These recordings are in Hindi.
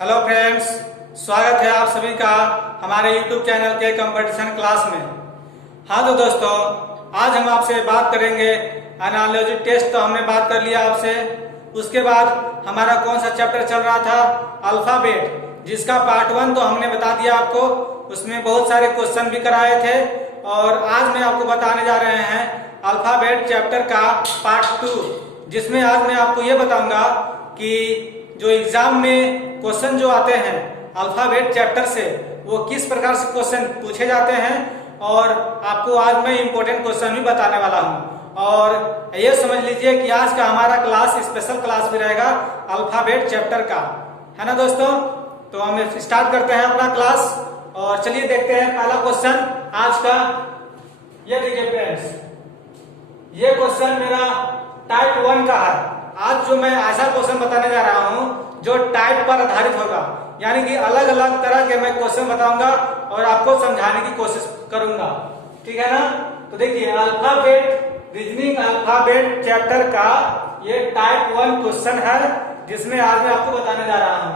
हेलो फ्रेंड्स, स्वागत है आप सभी का हमारे YouTube चैनल के कंपटीशन क्लास में। हाँ तो दोस्तों, आज हम आपसे बात करेंगे एनालॉजी टेस्ट। तो हमने बात कर लिया आपसे। उसके बाद हमारा कौन सा चैप्टर चल रहा था, अल्फाबेट, जिसका पार्ट 1 तो हमने बता दिया आपको। उसमें बहुत सारे क्वेश्चन भी कराए थे और आज मैं आपको बताने जा रहे हैं अल्फाबेट चैप्टर का पार्ट 2, जिसमें आज मैं आपको ये बताऊंगा कि जो एग्जाम में क्वेश्चन जो आते हैं अल्फाबेट चैप्टर से, वो किस प्रकार से क्वेश्चन पूछे जाते हैं। और आपको आज मैं इम्पोर्टेंट क्वेश्चन भी बताने वाला हूं। और ये समझ लीजिए कि आज का हमारा क्लास स्पेशल क्लास भी रहेगा अल्फाबेट चैप्टर का, है ना दोस्तों। तो हम स्टार्ट करते हैं अपना क्लास और चलिए देखते हैं पहला क्वेश्चन आज का। ये देखिए फ्रेंड्स, ये क्वेश्चन मेरा टाइप 1 का है। आज जो मैं ऐसा क्वेश्चन बताने जा रहा हूं जो टाइप पर आधारित होगा, यानी कि अलग अलग तरह के मैं क्वेश्चन बताऊंगा और आपको समझाने की कोशिश करूंगा, ठीक है ना। तो देखिए, अल्फाबेट रीजनिंग अल्फाबेट चैप्टर का ये टाइप 1 क्वेश्चन है, जिसमें आज मैं आपको बताने जा रहा हूं।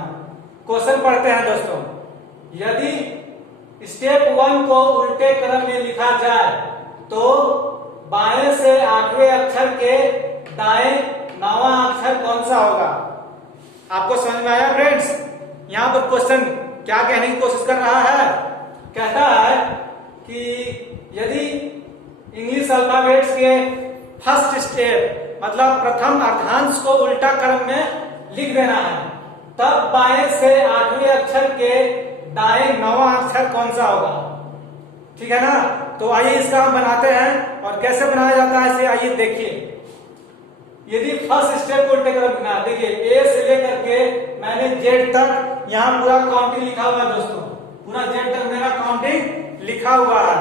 क्वेश्चन पढ़ते हैं दोस्तों। यदि स्टेप 1 को उल्टे क्रम में लिखा जाए तो बाएं से 8वें अक्षर के दाएं 9वां अक्षर कौन सा होगा। आपको समझ में आया फ्रेंड्स? यहाँ पर क्वेश्चन क्या कहने की कोशिश कर रहा है, कहता है कि यदि इंग्लिश अल्फाबेट्स के फर्स्ट स्टेप मतलब प्रथम अर्धांश को उल्टा क्रम में लिख देना है, तब बाएं से 8वें अक्षर के दाएं 9वां अक्षर कौन सा होगा, ठीक है ना। तो आइए इसका हम बनाते हैं और कैसे बनाया जाता है इसे आइए देखिए। यदि फर्स्ट स्टेप को उल्टे क्रम लिखना, देखिए ए से लेकर के मैंने जेड तक यहाँ पूरा काउंटिंग लिखा हुआ है दोस्तों, पूरा जेड तक मेरा काउंटिंग लिखा हुआ है।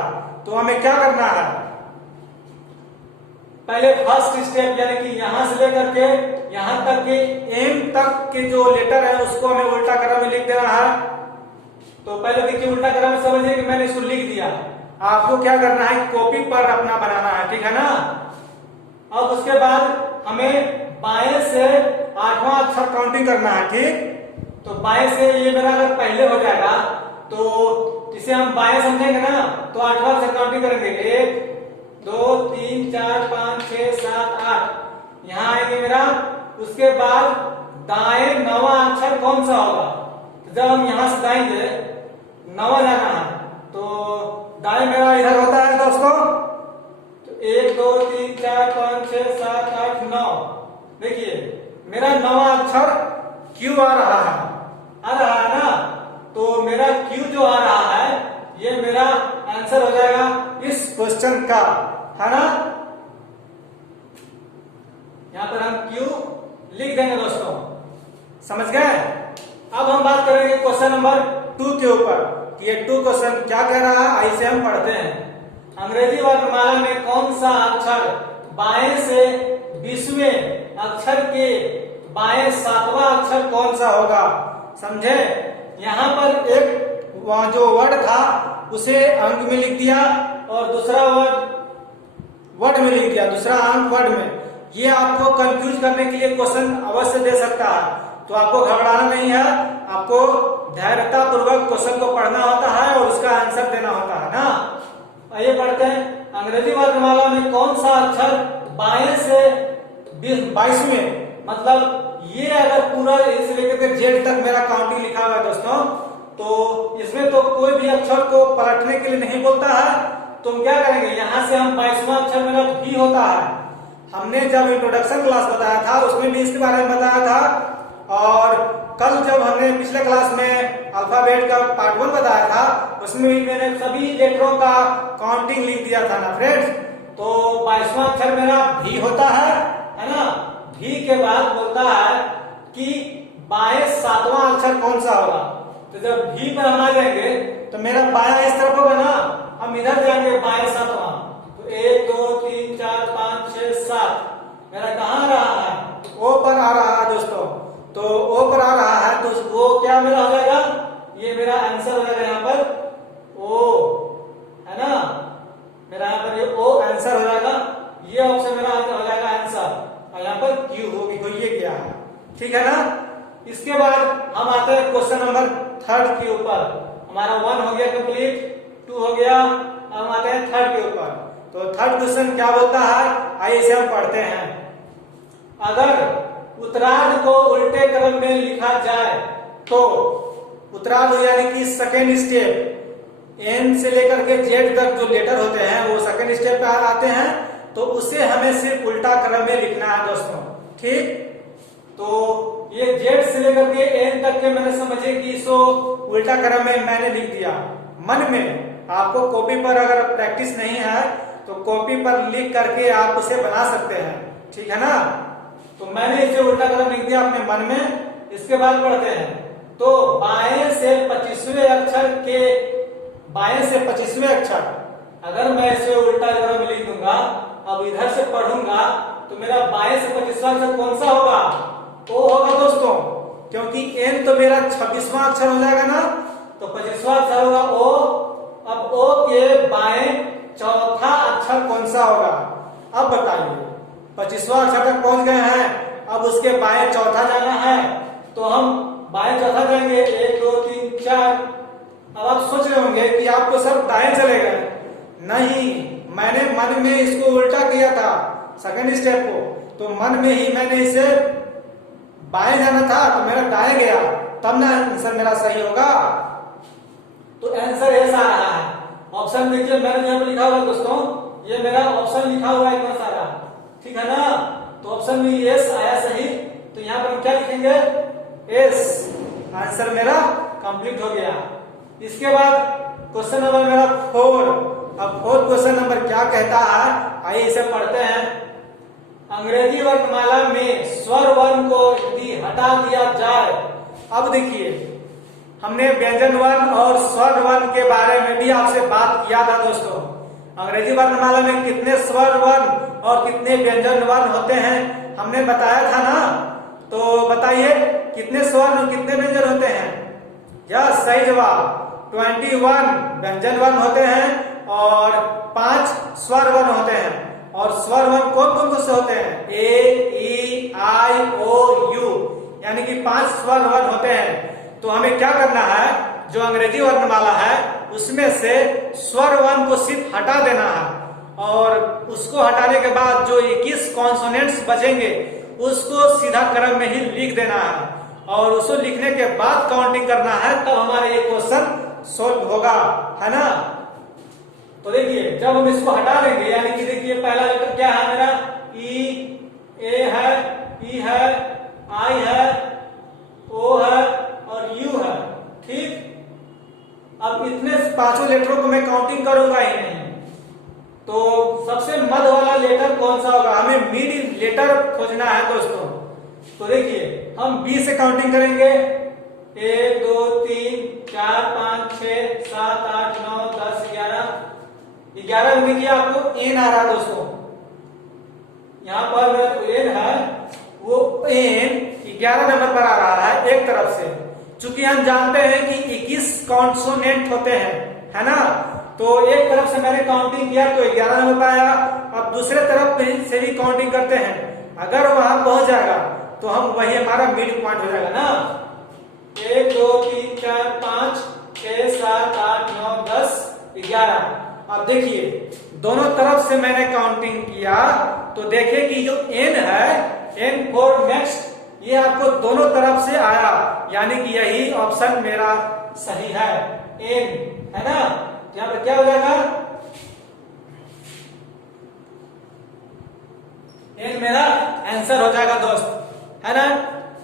तो हमें क्या करना है, पहले फर्स्ट स्टेप यानी कि यहां से लेकर के यहां तक के एम तक के जो लेटर है उसको हमें उल्टा क्रम में लिख देना है। तो पहले देखिए उल्टा क्रम में समझिए कि मैंने इसको लिख दिया। आपको क्या करना है, कॉपी पर अपना बनाना है, ठीक है ना। अब उसके बाद हमें बाएं से 8वां अक्षर काउंटिंग करना है, ठीक। तो बाएं से ये मेरा अगर पहले हो जाएगा तो इसे हम बाएं समझेंगे ना, तो 8वां अक्षर काउंटिंग करेंगे 1 2 3 4 5 6 7 8 यहाँ आएंगे मेरा। उसके बाद दाएं 9वां अक्षर कौन सा होगा। तो जब हम यहां से जाएंगे 9वां जाना है, तो दाएं मेरा इधर होता है दोस्तों। 1 2 3 4 5 6 7 8 9, देखिए मेरा 9वां अक्षर क्यू आ रहा है ना। तो मेरा क्यू जो आ रहा है ये मेरा आंसर हो जाएगा इस क्वेश्चन का, है ना। यहां पर हम क्यू लिख देंगे दोस्तों, समझ गए। अब हम बात करेंगे क्वेश्चन नंबर 2 के ऊपर कि ये 2 क्वेश्चन क्या कह रहा है, आइए हम पढ़ते हैं। अंग्रेजी वर्णमाला में कौन सा अक्षर बाएं से 20वें अक्षर के बाएं 7वां अक्षर कौन सा होगा, समझे। यहाँ पर एक जो वर्ड था उसे अंक में लिख दिया और दूसरा वर्ड में लिख दिया, दूसरा अंक वर्ड में। ये आपको कंफ्यूज करने के लिए क्वेश्चन अवश्य दे सकता है, तो आपको घबराना नहीं है। आपको धैर्यता पूर्वक क्वेश्चन को पढ़ना होता है और उसका आंसर देना होता है ना। आइए पढ़ते हैं। अंग्रेजी वर्णमाला में कौन सा अक्षर बाएं से 22वें, मतलब ये अगर पूरा इसे लेकर के जेड तक मेरा काउंटिंग लिखा हुआ है दोस्तों, तो इसमें तो कोई भी अक्षर को पलटने के लिए नहीं बोलता है। तो हम क्या करेंगे, यहां से हम 22वां अक्षर मेरा भी होता है। हमने जब इंट्रोडक्शन क्लास बताया था उसमें भी इसके बारे में बताया था, और कल जब हमने पिछले क्लास में अल्फाबेट का पार्ट 1 बताया था उसमें भी मैंने सभी लेटरों का काउंटिंग लिख दिया था ना फ्रेंड्स। तो 22वां अक्षर मेरा भी होता है ना। भी के बाद बोलता है कि बाएं 7वां अक्षर कौन सा होगा। तो जब भी पर हम आ जाएंगे तो मेरा बायां इस तरफ होगा ना, हम इधर जाएंगे बाएं 7वां। तो 1 2 3 4 5 6 7 मेरा कहाँ रहा है, ओ पर आ रहा है दोस्तों। तो ओ पर आ रहा है तो वो क्या मेरा हो जाएगा, ये मेरा आंसर हो जाएगा। यहाँ पर ओ है ना, मेरा यहाँ पर ये ओ आंसर हो जाएगा। ये ऑप्शन मेरा हो जाएगा आंसर, और यहाँ पर क्यू हो ये गया है, ठीक है ना। इसके बाद हम आते हैं क्वेश्चन नंबर 3 के ऊपर। हमारा 1 हो गया कंप्लीट, 2 हो गया, अब हम आते हैं 3 के ऊपर। तो 3 क्वेश्चन क्या बोलता है, आइए इसे हम पढ़ते हैं। अगर उत्तरार्ध को उल्टे क्रम में लिखा जाए तो उत्तरार्ध यानी कि सेकेंड स्टेप, एन से लेकर के जेड तक जो लेटर होते हैं वो सेकेंड स्टेप पे आते हैं, तो उसे हमें सिर्फ उल्टा क्रम में लिखना है दोस्तों। ठीक, तो ये जेड से लेकर के एन तक के मैंने समझे कि इसको उल्टा क्रम में मैंने लिख दिया मन में। आपको कॉपी पर अगर प्रैक्टिस नहीं है तो कॉपी पर लिख करके आप उसे बना सकते हैं, ठीक है ना। तो मैंने इसे उल्टा क्रम लिख दिया अपने मन में। इसके बाद पढ़ते हैं, तो बाएं से 25वें अक्षर के, बाएं से 25वें अक्षर अगर मैं इसे उल्टा क्रम में लिख दूंगा, अब इधर से पढ़ूंगा तो मेरा बाएं से 25वां अक्षर कौन सा होगा, ओ होगा दोस्तों, क्योंकि एन तो मेरा 26वां अक्षर हो जाएगा ना, तो 25वां अक्षर होगा ओ। अब ओ के बाएं चौथा अक्षर कौन सा होगा, अब बताइए। 25वां अक्षर तक पहुंच गए हैं, अब उसके बाएं चौथा जाना है, तो हम बाएं चौथा जाएंगे, 1 2 3 4। अब आप सोच रहे होंगे कि आप तो सब दाएं चले गए, नहीं, मैंने मन में इसको उल्टा किया था सेकंड स्टेप को, तो मन में ही मैंने इसे बाएं जाना था तो मेरा दाएं गया, तब ना आंसर मेरा सही होगा। तो आंसर ऐसा आ रहा है, ऑप्शन देखिए मैंने यहाँ पे लिखा हुआ है दोस्तों, ये मेरा ऑप्शन लिखा हुआ है इतना सारा, ठीक है ना। तो ऑप्शन में यस आया सही, तो यहाँ पर हम क्या लिखेंगे, यस, आंसर मेरा कंप्लीट हो गया। इसके बाद क्वेश्चन नंबर मेरा 4। अब 4 क्वेश्चन नंबर क्या कहता है, आइए इसे पढ़ते हैं। अंग्रेजी वर्णमाला में स्वर वर्ण को यदि हटा दिया जाए, अब देखिए हमने व्यंजन वर्ण और स्वर वर्ण के बारे में भी आपसे बात किया था दोस्तों। अंग्रेजी वर्णमाला में कितने स्वर वर्ण और कितने व्यंजन वर्ण होते हैं हमने बताया था ना, तो बताइए कितने स्वर और कितने व्यंजन होते हैं। यह सही जवाब, 21 व्यंजन वर्ण होते हैं और 5 स्वर वर्ण होते हैं। और स्वर वर्ण कौन कौन से होते हैं, ए ई आई ओ यू, यानी कि 5 स्वर वर्ण होते हैं। तो हमें क्या करना है, जो अंग्रेजी वर्णमाला है उसमें से स्वर वर्ण को सिर्फ हटा देना है, और उसको हटाने के बाद जो 21 कॉन्सोनेंट्स बचेंगे उसको सीधा क्रम में ही लिख देना है, और उसको लिखने के बाद काउंटिंग करना है, तब हमारा ये क्वेश्चन सोल्व होगा, है ना। तो देखिए जब हम इसको हटा देंगे, यानी कि देखिए पहला लेटर क्या है मेरा, ई, ए है, ई है, आई है, ओ है और यू है, ठीक। अब इतने 5 लेटरों को मैं काउंटिंग करूंगा ही नहीं, तो सबसे मध्य वाला लेटर कौन सा होगा, हमें मिड लेटर खोजना है दोस्तों। तो देखिए हम बी से काउंटिंग करेंगे, 1 2 3 4 5 6 7 8 9 10 11 में देखिए आपको एन आ रहा है दोस्तों, यहाँ पर मेरा जो एन है वो एन 11 नंबर पर आ रहा है एक तरफ से। चूंकि हम जानते हैं कि 21 कॉन्सोनेंट होते हैं, है ना, तो एक तरफ से मैंने काउंटिंग किया तो 11 नंबर पर आया। अब दूसरे तरफ से भी काउंटिंग करते हैं, अगर वहां पहुंच जाएगा तो हम वही हमारा मिड पॉइंट हो जाएगा ना। 1 2 3 4 5 6 7 8 9 10 11। अब देखिए दोनों तरफ से मैंने काउंटिंग किया तो देखिए कि जो एन है, एन फॉर नेक्स्ट, ये आपको दोनों तरफ से आया, यानी कि यही ऑप्शन मेरा सही है, एन, है ना। यहाँ पर क्या हो जाएगा, एन मेरा आंसर हो जाएगा दोस्त, है ना।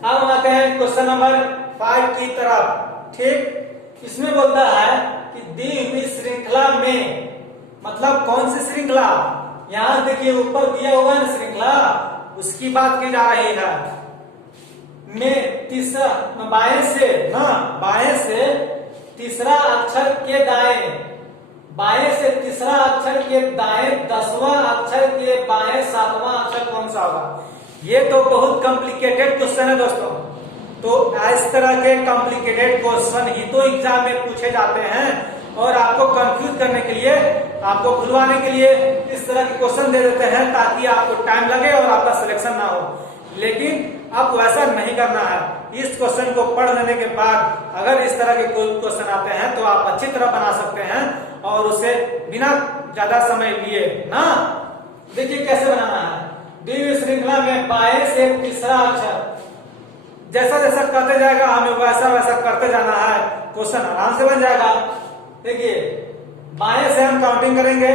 अब हम आते हैं क्वेश्चन नंबर 5 की तरफ, ठीक। इसमें बोलता है कि दी हुई श्रृंखला में, मतलब कौन सी श्रृंखला, यहां देखिए ऊपर दिया हुआ है श्रृंखला, उसकी बात की जा रही है। में तीसरा, बाएं से, हाँ बाएं से तीसरा अक्षर के दाएं, बाएं से तीसरा अक्षर के दाएं 10वां अक्षर के बाएं 7वां अक्षर कौन सा होगा। ये तो बहुत कॉम्प्लिकेटेड क्वेश्चन है दोस्तों। तो इस तरह के कॉम्प्लिकेटेड क्वेश्चन ही तो एग्जाम में पूछे जाते हैं, और आपको कंफ्यूज करने के लिए, आपको भुलवाने के लिए इस तरह के क्वेश्चन दे देते हैं ताकि आपको टाइम लगे और आपका सिलेक्शन ना हो। लेकिन आपको ऐसा नहीं करना है। इस क्वेश्चन को पढ़ लेने के बाद अगर इस तरह के कोई क्वेश्चन आते हैं तो आप अच्छी तरह बना सकते हैं और उसे बिना ज्यादा समय लिए ना। देखिए कैसे बनाना है। द्विवीय श्रृंखला में बाएं से तीसरा अक्षर, जैसा जैसा करते जाएगा हमें वैसा वैसा करते जाना है, क्वेश्चन आराम से बन जाएगा। देखिए बाएं से हम काउंटिंग करेंगे,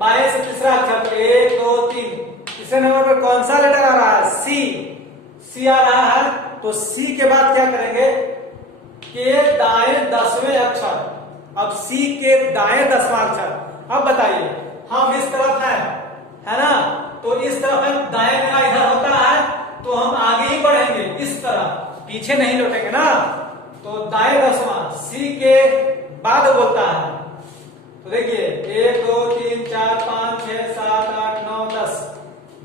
बाएं से तीसरा अक्षर 1 2 3, तीसरे नंबर पर कौन सा लेटर आ रहा है? सी आ रहा है। तो सी के बाद क्या करेंगे? के दाएं 10वें अक्षर। अब सी के दाएं 10वां अक्षर। अब बताइए हम इस तरफ है ना, तो इस तरफ है, दाएं मेरा इधर होता है तो हम आगे ही बढ़ेंगे इस तरफ, पीछे नहीं लौटेंगे ना। तो दाएं 10वां सी के बाद बोलता है। तो देखिए 1 2 3 4 5 6 7 8 9 10,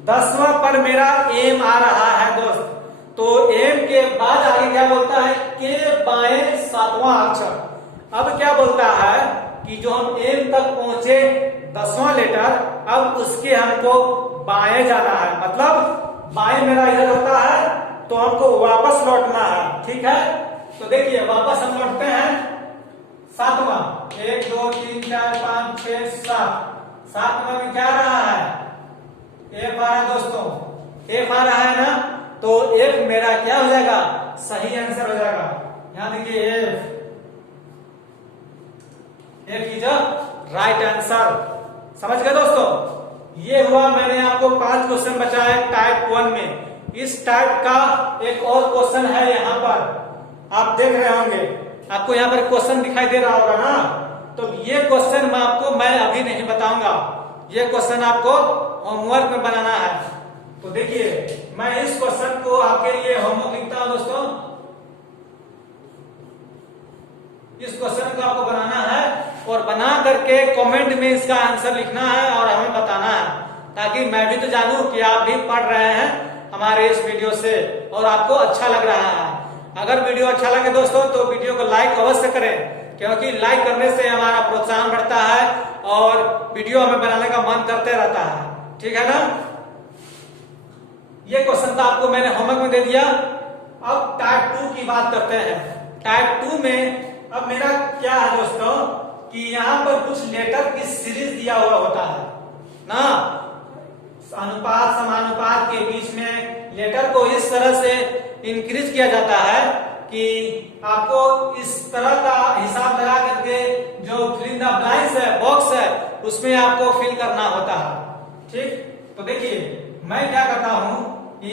10वां पर मेरा एम आ रहा है दोस्त। तो एम के बाद आगे क्या बोलता है? के बाएं 7वां अक्षर। अब क्या बोलता है कि जो हम एम तक पहुंचे 10वां लेटर, अब उसके हमको बाएं जाना है, मतलब बाएं मेरा इधर होता है तो हमको वापस लौटना है। ठीक है, तो देखिए वापस हम लौटते हैं 7वां, 1 2 3 4 5 6 7, 7वां में क्या रहा है? एफ आ रहा है दोस्तों, एफ आ रहा है ना। तो एफ मेरा क्या हो जाएगा? सही आंसर हो जाएगा। यहां देखिए F is a right answer. समझ गए दोस्तों? ये हुआ, मैंने आपको 5 क्वेश्चन बचाए टाइप 1 में। इस टाइप का एक और क्वेश्चन है यहाँ पर, आप देख रहे होंगे, आपको यहाँ पर क्वेश्चन दिखाई दे रहा होगा ना। तो ये क्वेश्चन मैं अभी नहीं बताऊंगा, ये क्वेश्चन आपको होमवर्क में बनाना है। तो देखिए मैं इस क्वेश्चन को आपके लिए होमवर्क लिखता हूं दोस्तों। इस क्वेश्चन को आपको बनाना है और बना करके कमेंट में इसका आंसर लिखना है और हमें बताना है, ताकि मैं भी तो जानूं कि आप भी पढ़ रहे हैं हमारे इस वीडियो से और आपको अच्छा लग रहा है। अगर वीडियो अच्छा लगे दोस्तों तो वीडियो को लाइक अवश्य करें, क्योंकि लाइक करने से हमारा प्रोत्साहन बढ़ता है और वीडियो हमें बनाने का मन करते रहता है। ठीक है ना। ये क्वेश्चन तो आपको मैंने होमवर्क में दे दिया। अब टाइप 2 की बात करते हैं। टाइप 2 में अब मेरा क्या है दोस्तों कि यहाँ पर कुछ लेटर की सीरीज दिया हुआ होता है ना, अनुपात समानुपात के बीच में लेटर को इस तरह से इंक्रीज किया जाता है कि आपको इस तरह का हिसाब लगा करके जो फिल इन द ब्लैंक्स है, बॉक्स है, उसमें आपको फिल करना होता है। ठीक, तो देखिए मैं क्या करता हूं कि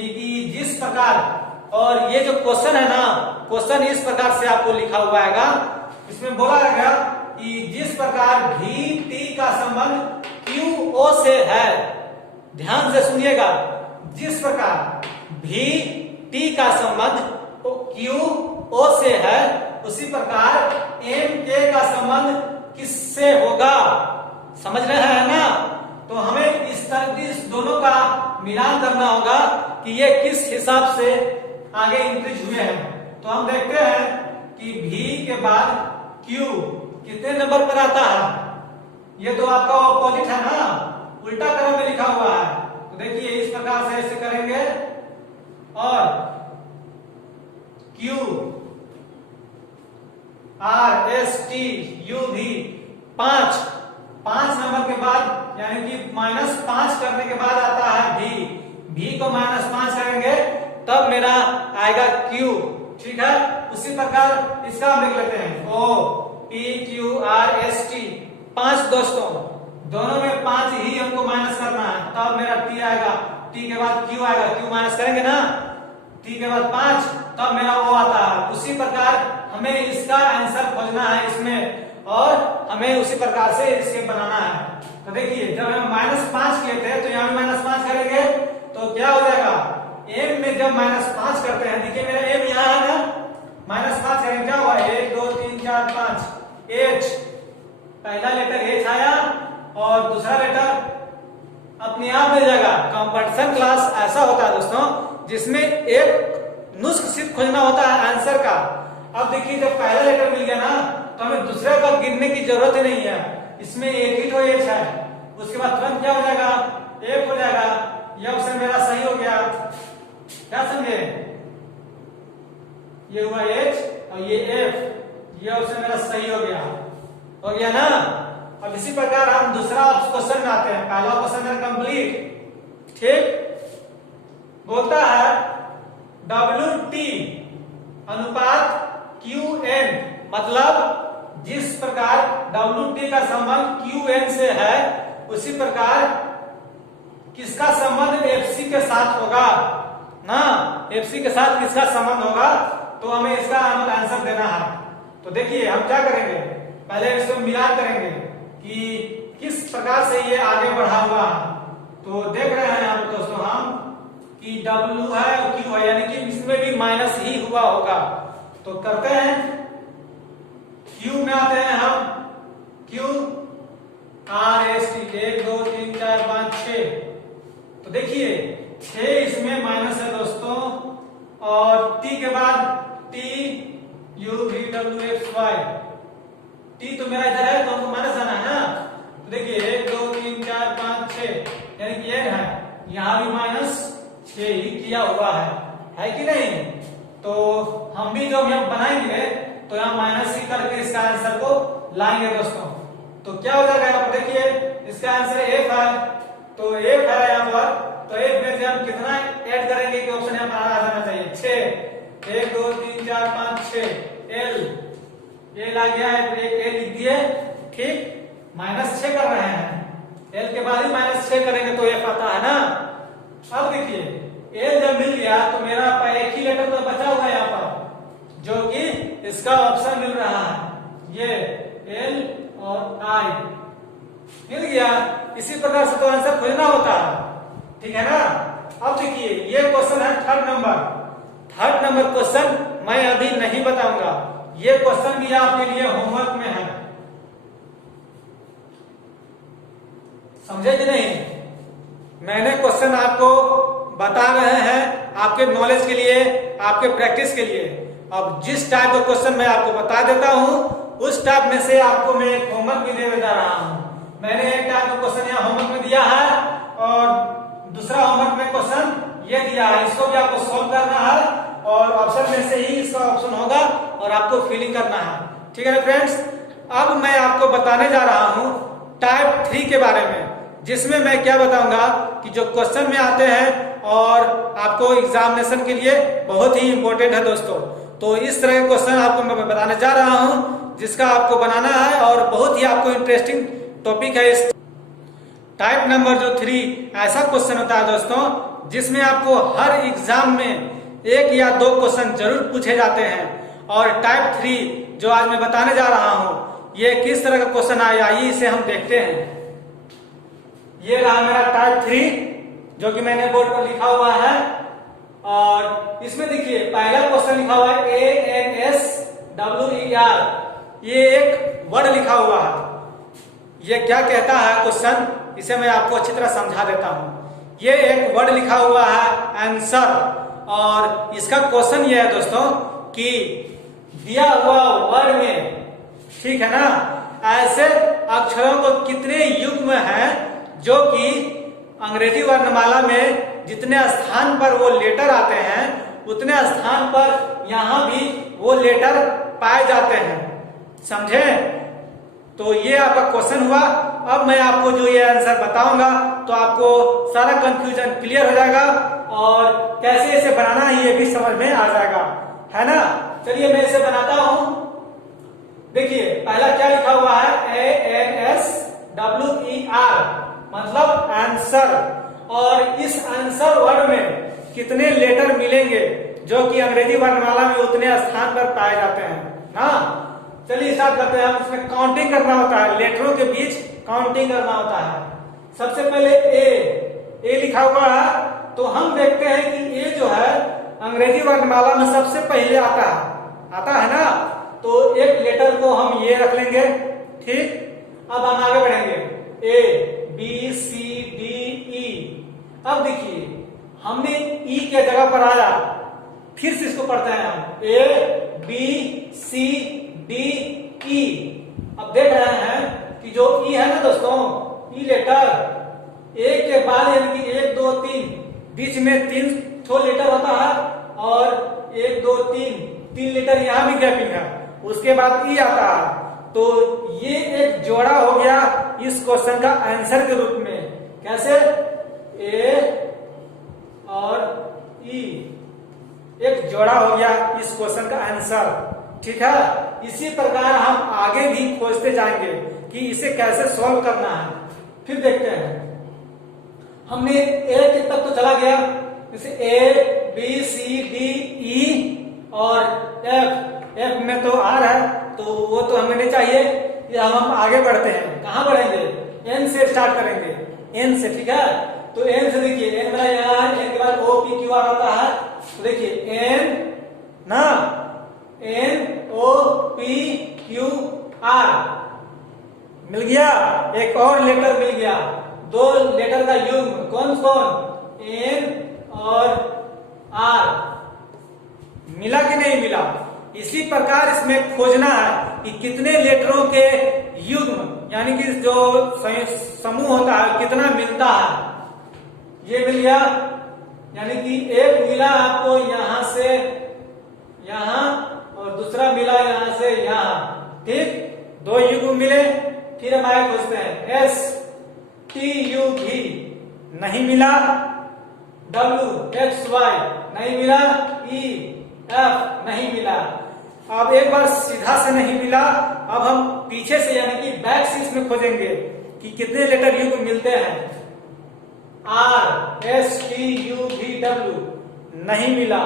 जिस प्रकार, और ये जो क्वेश्चन है ना, क्वेश्चन इस प्रकार से आपको लिखा हुआ आएगा। इसमें बोला रहेगा कि जिस प्रकार भी टी का संबंध क्यू ओ से है, ध्यान से सुनिएगा, जिस प्रकार भी टी का संबंध क्यू ओ से है, उसी प्रकार एम के का संबंध किससे होगा? समझ रहे हैं ना। तो हमें इस दोनों का मिलान करना होगा कि ये किस हिसाब से आगे इंक्रीज हुए हैं। तो हम देखते हैं कि भी के बाद क्यू कितने नंबर पर आता है। ये तो आपका ऑपोजिट है ना, उल्टा क्रम में लिखा हुआ है। तो देखिए इस प्रकार से ऐसे करेंगे और Q R S T U भी 5 नंबर के बाद, यानी कि -5 करने के बाद आता है भी को -5 करेंगे तब मेरा आएगा क्यू। ठीक है, उसी प्रकार इसका हम लिख लेते हैं O P Q R S T 5 दोस्तों, दोनों में 5 ही हमको माइनस करना है, तब मेरा टी आएगा, टी के बाद क्यू आएगा, क्यू माइनस करेंगे ना, टी के बाद 5, तब मेरा ओ आता है। उसी प्रकार हमें इसका आंसर खोजना है इसमें, और हमें उसी प्रकार से इसके बनाना है। तो देखिए जब हम -5 किए थे तो यहाँ -5 करेंगे तो क्या हो जाएगा? एम में जब -5 करते हैं, देखिए मेरा एम यहाँ है ना, -5 करेंगे क्या हुआ? 1 2 3 4 5 एच, पहला लेटर एच आया और दूसरा लेटर अपने आप मिल जाएगा। कंपटीशन क्लास ऐसा होता है दोस्तों जिसमें एक नुस्ख सिर्फ खोजना होता है आंसर का। अब देखिए जब पहला लेटर मिल गया ना तो हमें दूसरे का गिनने की जरूरत ही नहीं है, इसमें एक ही तो एच है, उसके बाद तुरंत क्या हो जाएगा? एफ हो जाएगा। ये ऑप्शन मेरा सही हो गया, क्या समझे? ये हुआ H और ये F, ये ऑप्शन मेरा सही हो गया ना। अब इसी प्रकार हम दूसरा क्वेश्चन में आते हैं। पहला क्वेश्चन मेरा कंप्लीट, ठीक। बोलता है WT अनुपात QN, मतलब जिस प्रकार WT का संबंध QN से है उसी प्रकार किसका संबंध FC के साथ होगा ना। FC के साथ किसका संबंध होगा, तो हमें इसका आंसर देना है। तो देखिए हम क्या करेंगे, पहले इसको मिलान करेंगे कि किस प्रकार से ये आगे बढ़ा हुआ है। तो देख रहे हैं आप दोस्तों हम कि W है और Q है, यानी कि इसमें भी माइनस ही हुआ होगा। तो करते हैं, Q में आते हैं हम, Q R S T 1 2 3 4 5 6। तो देखिए 6 इसमें माइनस है दोस्तों, और T के बाद T U V W X Y, T तो मेरा इधर है तो हमको माइनस आना है ना। तो देखिए 1 2 3 4 5 6, यानी कि ये है, यहाँ भी माइनस 6 ही किया हुआ है कि नहीं। तो हम भी जब हम बनाएंगे तो यहाँ माइनस ही करके इसका आंसर को लाएंगे दोस्तों। तो क्या हो जाएगा यहाँ पर, देखिए इसका आंसर F है, तो F है यहाँ पर। तो F में से हम कितना ऐड करेंगे कि ऑप्शन यहाँ पर आ जाना चाहिए 6, 1 2 3 4 5 6, L आ गया है, एक L लिख दिए, ठीक। माइनस 6 कर रहे हैं, L के बाद ही माइनस 6 करेंगे तो F आता है ना। अब देखिए L जब मिल गया तो मेरा एक ही लेटर तो बचा हुआ है यहाँ पर, जो कि इसका ऑप्शन मिल रहा है, ये L और I मिल गया। इसी प्रकार से तो आंसर खोजना होता है, ठीक है ना। अब देखिए ये क्वेश्चन है थर्ड नंबर क्वेश्चन मैं अभी नहीं बताऊंगा, ये क्वेश्चन भी आपके लिए होमवर्क में है, समझे कि नहीं। मैंने क्वेश्चन आपको बता रहे हैं आपके नॉलेज के लिए, आपके प्रैक्टिस के लिए। अब जिस टाइप का क्वेश्चन मैं आपको बता देता हूं उस टाइप में से आपको मैं एक होमवर्क भी दे जा रहा हूं। मैंने एक टाइप का क्वेश्चन यहाँ होमवर्क में दिया है और दूसरा होमवर्क में क्वेश्चन ये दिया है, इसको भी आपको सॉल्व करना है और ऑप्शन में से ही इसका ऑप्शन होगा और आपको फिलिंग करना है, ठीक है ना फ्रेंड्स। अब मैं आपको बताने जा रहा हूं टाइप 3 के बारे में, जिसमें मैं क्या बताऊंगा कि जो क्वेश्चन में आते हैं और आपको एग्जामिनेशन के लिए बहुत ही इंपॉर्टेंट है दोस्तों। तो इस तरह के क्वेश्चन आपको मैं बताने जा रहा हूं जिसका आपको बनाना है और बहुत ही आपको इंटरेस्टिंग टॉपिक है। इस टाइप नंबर जो 3 ऐसा क्वेश्चन होता है दोस्तों जिसमें आपको हर एग्जाम में 1 या 2 क्वेश्चन जरूर पूछे जाते हैं। और टाइप 3 जो आज मैं बताने जा रहा हूं ये किस तरह का क्वेश्चन आया, आइए इसे हम देखते हैं। ये रहा मेरा टाइप 3 जो कि मैंने बोर्ड पर लिखा हुआ है और इसमें देखिए पहला क्वेश्चन लिखा हुआ है ANSWER, ये एक वर्ड लिखा हुआ है। ये क्या कहता है क्वेश्चन, इसे मैं आपको अच्छी तरह समझा देता हूं। ये एक वर्ड लिखा हुआ है आंसर, और इसका क्वेश्चन ये है दोस्तों कि दिया हुआ वर्ड में, ठीक है ना, ऐसे अक्षरों को कितने युग्म हैं जो कि अंग्रेजी वर्णमाला में जितने स्थान पर वो लेटर आते हैं उतने स्थान पर यहाँ भी वो लेटर पाए जाते हैं, समझे। तो ये आपका क्वेश्चन हुआ। अब मैं आपको जो ये आंसर बताऊंगा तो आपको सारा कंफ्यूजन क्लियर हो जाएगा और कैसे इसे बनाना है ये भी समझ में आ जाएगा, है ना। चलिए मैं इसे बनाता हूं। देखिए पहला क्या लिखा हुआ है ANSWER, मतलब आंसर, और इस आंसर वर्ड में कितने लेटर मिलेंगे जो कि अंग्रेजी वर्णमाला में उतने स्थान पर पाए जाते हैं ना। चलिए स्टार्ट करते हैं। हम इसमें काउंटिंग करना होता है, लेटरों के बीच काउंटिंग करना होता है। सबसे पहले ए लिखा हुआ है तो हम देखते हैं कि ए जो है अंग्रेजी वर्णमाला में सबसे पहले आता है ना। तो एक लेटर को हम ये रख लेंगे, ठीक। अब हम आगे बढ़ेंगे ABCDE। अब देखिए हमने ई के जगह पर आया, फिर से इसको पढ़ते हैं हम ABCDE। अब देख रहे हैं कि जो ई है ना दोस्तों, ई लेटर ए के बाद यानी कि 1 2 3 बीच में 3 ठो लेटर होता है और 1 2 3 उसके बाद ई आता है, तो ये एक जोड़ा हो गया इस क्वेश्चन का आंसर के रूप में। कैसे? ए और ई एक जोड़ा हो गया इस क्वेश्चन का आंसर। ठीक है, इसी प्रकार हम आगे भी खोजते जाएंगे कि इसे कैसे सॉल्व करना है। फिर देखते हैं, हमने ए तक तो चला गया, जैसे ए बी सी डी ई और एफ में तो आर है, तो वो तो हमें नहीं चाहिए। ये हम आगे बढ़ते हैं, कहाँ बढ़ेंगे? एन से स्टार्ट करेंगे, एन से। ठीक है, तो एन से देखिए, एन मेरा यहाँ है, एन के बाद ओ पी क्यू आर होता है, तो देखिए एन ना, N O P Q R मिल गया, एक और लेटर मिल गया, दो लेटर का युग्म। कौन कौन? एन और आर। मिला कि नहीं मिला? इसी प्रकार इसमें खोजना है कि कितने लेटरों के युग्म, यानी कि जो समूह होता है, कितना मिलता है। ये मिल गया, यानी कि एक मिला आपको यहां से यहां और दूसरा मिला यहां से यहां। ठीक, दो युग्म मिले। फिर हम आगे खोजते हैं, एस टी यू भी नहीं मिला, डब्ल्यू एक्स वाई नहीं मिला, ई एफ नहीं मिला। अब एक बार सीधा से नहीं मिला, अब हम पीछे से यानी कि बैक से इसमें खोजेंगे कि कितने लेटर युग्म मिलते हैं। आर एस टी यू भी डब्ल्यू नहीं मिला,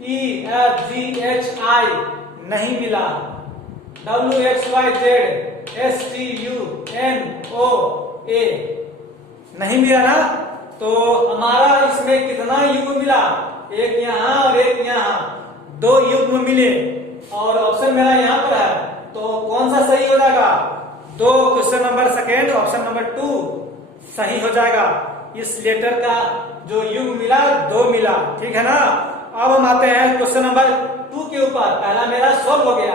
E F G H I नहीं मिला, W X Y Z S T U N O A नहीं मिला ना। तो हमारा इसमें कितना युग्म मिला? एक यहां और एक यहां, दो युग्म मिले और ऑप्शन मेरा यहां पर है, तो कौन सा सही हो जाएगा? दो, question number second, option number 2 सही हो जाएगा। इस लेटर का जो युग्म मिला, 2 मिला। ठीक है ना। अब हम आते हैं क्वेश्चन नंबर 2 के ऊपर। पहला मेरा सॉल्व हो गया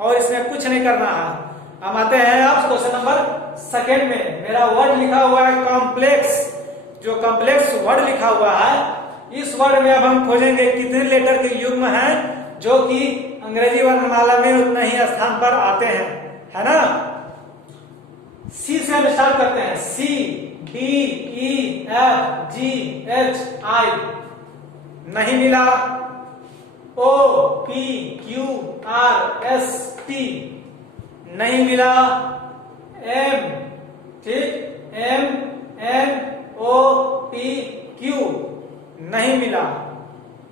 और इसमें कुछ नहीं करना है। हम आते हैं अब क्वेश्चन नंबर सेकेंड में। मेरा वर्ड लिखा हुआ है कॉम्प्लेक्स, जो कॉम्प्लेक्स वर्ड लिखा हुआ है, इस वर्ड में अब हम खोजेंगे कितने लेटर के युग्म हैं जो कि अंग्रेजी वर्णमाला में उतना ही स्थान पर आते हैं, है ना। सी से हम स्टार्ट करते हैं, C D E F G H I नहीं मिला, O P Q R S T नहीं मिला, एम, ठीक, M N O P Q नहीं मिला,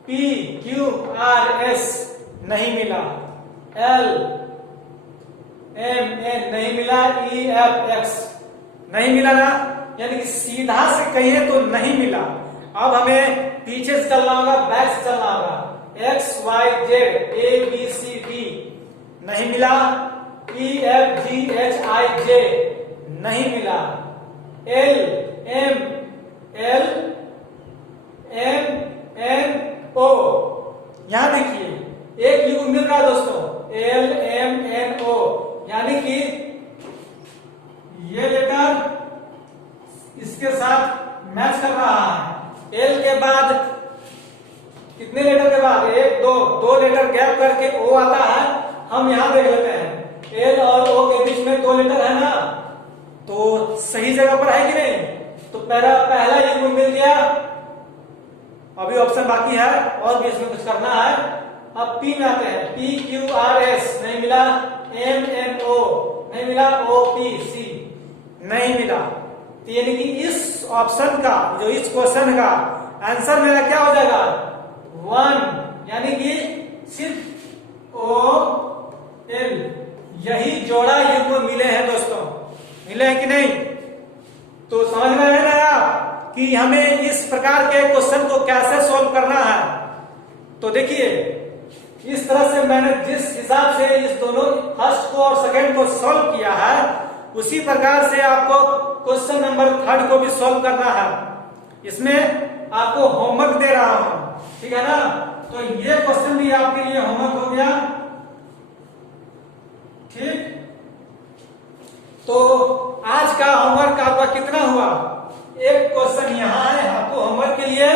पी क्यू आर एस नहीं मिला, एल एम एन नहीं मिला, ई एफ एक्स नहीं मिला ना। यानी कि सीधा से कहिए तो नहीं मिला। अब हमें पीछे से चलना होगा, बैक से चलना होगा। X Y Z A B C D नहीं मिला, ई एफ जी एच आई जे नहीं मिला, एल एम एन ओ। यहां देखिए एक युग्म मिल रहा है दोस्तों, एल एम एन ओ, यानी कि ये लेटर इसके साथ मैच कर रहा है। एल के बाद कितने लेटर के बाद? एक, दो लेटर गैप करके ओ आता है। हम यहां देख लेते हैं, एल और ओ के बीच में 2 लेटर है ना, तो सही जगह पर है कि नहीं? तो पहला युग्म मिल गया। अभी ऑप्शन बाकी है और भी इसमें कुछ करना है। अब पी में आते हैं, पी क्यू आर एस नहीं मिला, एम एन ओ नहीं मिला, ओ पी सी नहीं मिला। तो यानी कि इस ऑप्शन का, जो इस क्वेश्चन का आंसर मेरा क्या हो जाएगा? 1, यानी कि सिर्फ ओ एल यही जोड़ा युग्म मिले हैं दोस्तों। मिले हैं कि नहीं? तो समझ में आया ना आप कि हमें इस प्रकार के क्वेश्चन को कैसे सॉल्व करना है। तो देखिए, इस तरह से मैंने जिस हिसाब से इस दोनों फर्स्ट को और सेकंड को सॉल्व किया है, उसी प्रकार से आपको क्वेश्चन नंबर 3 को भी सॉल्व करना है। इसमें आपको होमवर्क दे रहा हूं, ठीक है ना। तो ये क्वेश्चन भी आपके लिए होमवर्क हो गया, ठीक। तो आज का होमवर्क आपका कितना हुआ? एक क्वेश्चन यहाँ है आपको होमवर्क के लिए,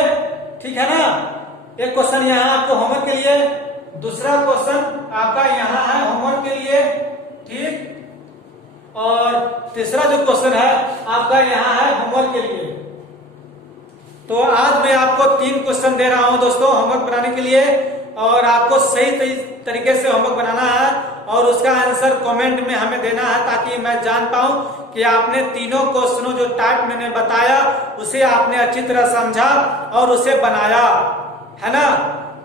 ठीक है ना। एक क्वेश्चन यहाँ आपको होमवर्क के लिए, दूसरा क्वेश्चन आपका यहाँ है होमवर्क के लिए, ठीक। और तीसरा जो क्वेश्चन है आपका यहाँ है होमवर्क के लिए। तो आज मैं आपको 3 क्वेश्चन दे रहा हूं दोस्तों होमवर्क बनाने के लिए, और आपको सही तरीके से होमवर्क बनाना है और उसका आंसर कमेंट में हमें देना है, ताकि मैं जान पाऊं कि आपने तीनों क्वेश्चनों जो टाइप मैंने बताया उसे आपने अच्छी तरह समझा और उसे बनाया, है ना।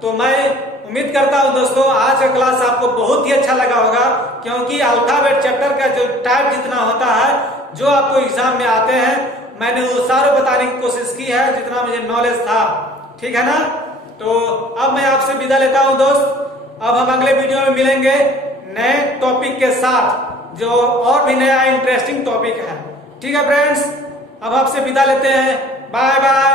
तो मैं उम्मीद करता हूं दोस्तों आज का क्लास आपको बहुत ही अच्छा लगा होगा, क्योंकि अल्फाबेट चैप्टर का जो टाइप जितना होता है जो आपको एग्जाम में आते हैं, मैंने वो सारे बताने की कोशिश की है जितना मुझे नॉलेज था, ठीक है ना। तो अब मैं आपसे विदा लेता हूं दोस्त। अब हम अगले वीडियो में मिलेंगे नए टॉपिक के साथ, जो और भी नया इंटरेस्टिंग टॉपिक है, ठीक है फ्रेंड्स। अब आपसे विदा लेते हैं, बाय बाय।